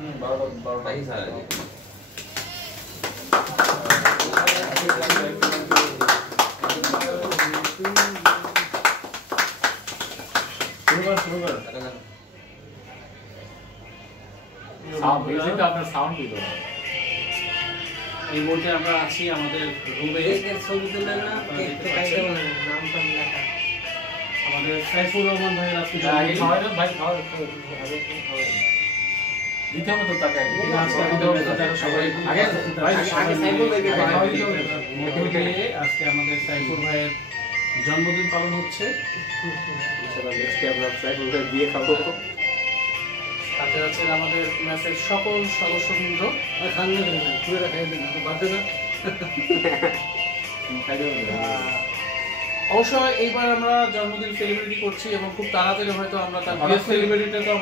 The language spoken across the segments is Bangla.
12টাই স্যার এই মুহূর্তে আমরা আছি আমাদের রুমে আমাদের সাইফুর রহমান ভাইয়ের আজকে আজকে আমাদের সাইফুর ভাইয়ের জন্মদিন পালন হচ্ছে। সাথে আছেন আমাদের ম্যাচের সকল সদস্যবৃন্দ। অবশ্য এইবার আমরা জন্মদিন সেলিব্রেট করছি এবং খুব তাড়াতাড়ি হয়তো আমরা তার বিয়ের সেলিব্রেটটা তো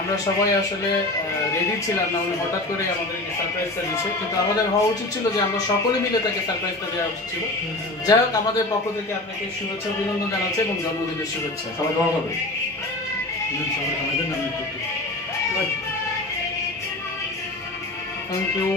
আমরা সবাই আসলে রেডি ছিলাম না, উনি হঠাৎ করে আমাদের সারপ্রাইজটা দিয়েছে, কিন্তু আমাদের হওয়া উচিত ছিল যে আমরা সকলে মিলে তাকে সারপ্রাইজটা দেওয়া উচিত ছিল। যাই হোক, আমাদের পক্ষ থেকে আপনাকে শুভেচ্ছা অভিনন্দন জানাচ্ছি এবং জন্মদিনের শুভেচ্ছা। সবাই দোয়া করবে। Thank you.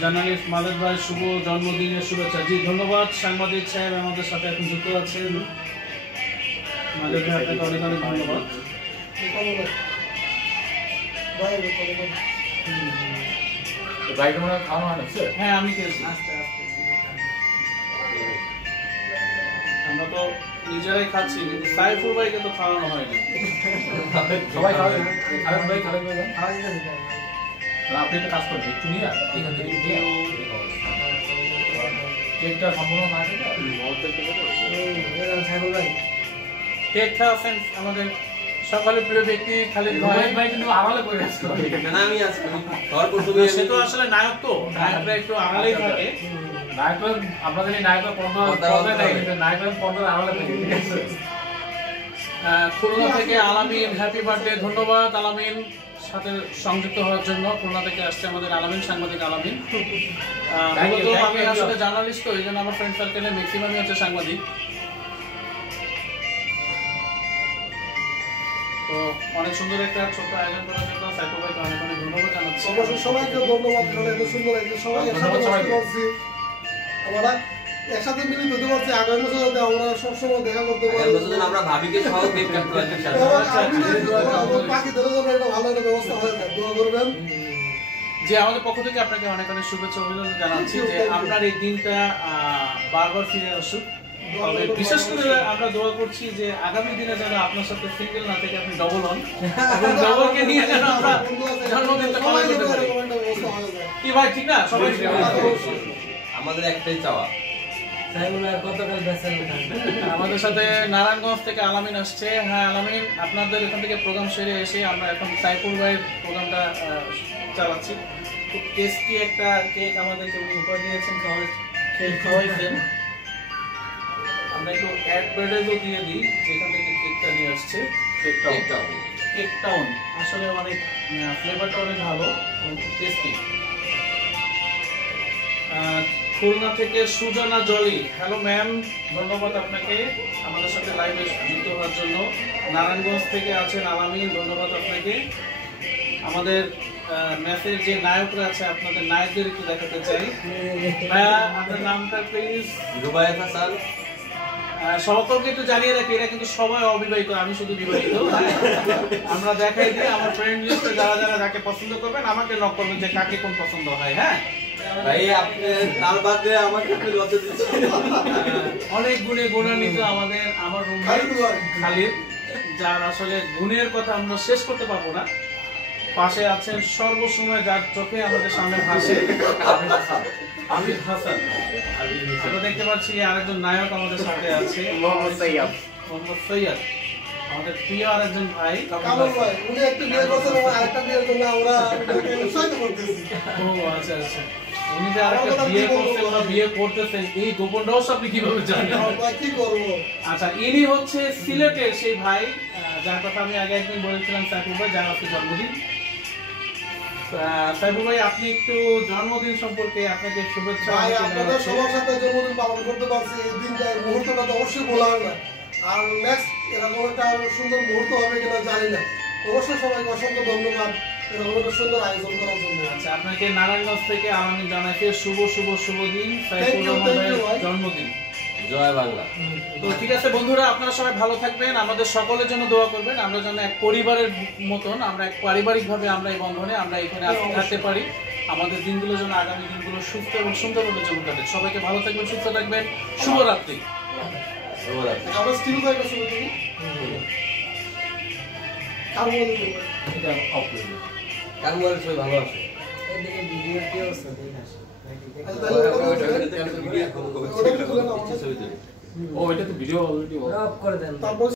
জার্নালিস্ট মালেক ভাই শুভ জন্মদিনের শুভেচ্ছা। জি ধন্যবাদ। সাংবাদিক সাহেব আমাদের সাথে এখন যুক্ত আছেন। মালেক ভাই আপনাকে অনেক অনেক ধন্যবাদ। হ্যাঁ আমি খেয়েছি। আমরা তো নিজেরাই খাচ্ছি, কিন্তু সাইফুর ভাইকে তো খাওয়ানো হয়নি। সবাই খাবেন। আপনি একটা কাজ করবেন, একটু নিয়ে এখান থেকে কেকটা সম্পূর্ণ না কেক খাওয়াচ্ছেন আমাদের সকালের প্রিয় ব্যক্তি খালিদ ভাই কিন্তু আড়ালে করে আসছে। আমি আছি সে তো আসলে নায়ক, তো নায়করা একটু আড়ালেই থাকে। নায়করা আপনাদের নায়করা খুলনা থেকে আলামিন, হ্যাপি বার্থডে। ধন্যবাদ আলামিন সাথে সংযুক্ত হওয়ার জন্য। খুলনা থেকে আসছে আমাদের আলামিন, সাংবাদিক আলামিন। মূলত আমি আসলে জার্নালিস্ট, তো এই জন্য আমার ফ্রেন্ড সার্কেলে ম্যাক্সিমামই হচ্ছে সাংবাদিক। তো অনেক সুন্দর একটা ছোট্ট আয়োজন করার জন্য সাইফুর ভাইকে অনেক অনেক ধন্যবাদ জানাচ্ছি। সবাইকে ধন্যবাদ। এত সুন্দর সবাই আমরা একসাথে মিলিত হতে পারছি। আগামী বছর আমরা সবসময় দেখা করতে পারবো। আমরা ভাবিকে সহ কেক কাটতে পারছি। পাখিদের জন্য একটা ভালো একটা ব্যবস্থা হয়ে যায়, দোয়া করবেন। যে আমাদের পক্ষ থেকে আপনাকে অনেক অনেক শুভেচ্ছা অভিনন্দন জানাচ্ছি যে আপনার এই দিনটা বারবার ফিরে আসুক। তবে বিশেষ করে আমরা দোয়া করছি যে আগামী দিনে যেন আপনার সাথে সিঙ্গেল না থেকে আপনি ডবল হন এবং ডবলকে নিয়ে যেন আমরা জন্মদিনটা পালন করতে পারি। কি ভাই ঠিক না? সবাই আমাদের একটাই চাওয়া। আমাদের সাথে নারায়ণগঞ্জ থেকে আলামিন আসছে। হ্যাঁ আলামিন, আপনাদের এখান থেকে প্রোগ্রাম সেরে এসে আমরা এখন সাইফুর ভাইয়ের প্রোগ্রামটা চালাচ্ছি। খুব টেস্টি একটা কেক আমাদেরকে উনি উপহার দিয়েছেন, কেক খাওয়াইছেন। আমরা একটু অ্যাডভার্টাইজও দিয়ে দিই যেখান থেকে কেকটা নিয়ে আসছে। কেক টাউন আসলে অনেক ফ্লেভারটা অনেক ভালো এবং খুব টেস্টি। খুলনা থেকে সুজানা জলি, হ্যালো ম্যাম, ধন্যবাদ আপনাকে আমাদের সাথে লাইভে যুক্ত হওয়ার জন্য। নারায়ণগঞ্জ থেকে আছেন আলামিন, ধন্যবাদ আপনাকে। আমাদের ম্যাচের যে নায়করা আছে আপনাদের নায়কদের একটু দেখাতে চাই। ভাইয়া আপনার নামটা প্লিজ। রুবায়েত হাসান। সকলকে একটু জানিয়ে রাখি এরা কিন্তু সবাই অবিবাহিত, আমি শুধু বিবাহিত। আমরা দেখাই দিই আমার ফ্রেন্ড লিস্টে যারা যারা যাকে পছন্দ করবেন আমাকে নক করবেন যে কাকে কোন পছন্দ হয়। হ্যাঁ ভাই আপনি তার বাদে আমাকে আপনি লজ্জা দিচ্ছেন। অনেক গুণে গুণান্বিত আমার রুমমেট খালিদ, যার আসলে গুণের কথা আমরা শেষ করতে পারবো না। পাশে আছেন সর্বসময় যার চোখে আমাদের সামনে ভাসে আবিদ হাসান। আমরা দেখতে পাচ্ছি আরেকজন নায়ক আমাদের সাথে আছে মোহাম্মদ সৈয়দ, আমাদের প্রিয় আরেকজন ভাই কামল ভাই। উনি একটা বিয়ে করছেন এবং আরেকটা বিয়ের জন্য আমরা উৎসাহিত করতেছি। ও আচ্ছা আচ্ছা। উনি যে আরেকটা বিয়ে করছে বা বিয়ে করতেছে এই গোপন রহস্য আপনি কিভাবে জানেন? কি করব? আচ্ছা, ইনি হচ্ছে সিলেটের সেই ভাই যার কথা আমি আগে একদিন বলেছিলাম, সাইফুল ভাই, যার আজকে জন্মদিন। সাইফুল ভাই, আপনি একটু জন্মদিন সম্পর্কে আপনাকে শুভেচ্ছা। ভাই আপনাদের সবার সাথে জন্মদিন পালন করতে পারছি, এই দিনটা এই মুহূর্তটা তো অবশ্যই ভোলার না। আর নেক্সট এরকম একটা আরো সুন্দর মুহূর্ত হবে কিনা জানি না। অবশ্যই সবাইকে অসংখ্য ধন্যবাদ এরকম একটা সুন্দর আয়োজন করার জন্য। আচ্ছা, আপনাকে নারায়ণগঞ্জ থেকে আলামিন জানাইছে শুভ শুভ শুভ দিন, সাইফুল Thank you, রহমান ভাইয়ের ভাই। জন্মদিন। জয় বাংলা। তো ঠিক আছে বন্ধুরা, আপনারা সবাই ভালো থাকবেন, আমাদের সকলের জন্য দোয়া করবেন। আমরা যেন এক পরিবারের মতন, আমরা এক পারিবারিক ভাবে আমরা এই বন্ধনে আমরা এখানে থাকতে পারি। আমাদের দিনগুলো যেন আগামী দিনগুলো সুস্থ এবং সুন্দরভাবে চলে কাটে। সবাইকে ভালো থাকবেন, সুস্থ থাকবেন, শুভরাত্রি। শুভরাত্রি। আমরা স্টিল ভাই কাছে বলি আর বলি এটা অফ করে দিন। কাকুয়ার সবাই ভালো আছে। এদিকে ভিডিও কেউ আছে দেখ আসে আচ্ছা তাহলে ভিডিও কবে ওটা তুলে নাও। ও, এটা তো ভিডিও অলরেডি অফ করে দেন তারপর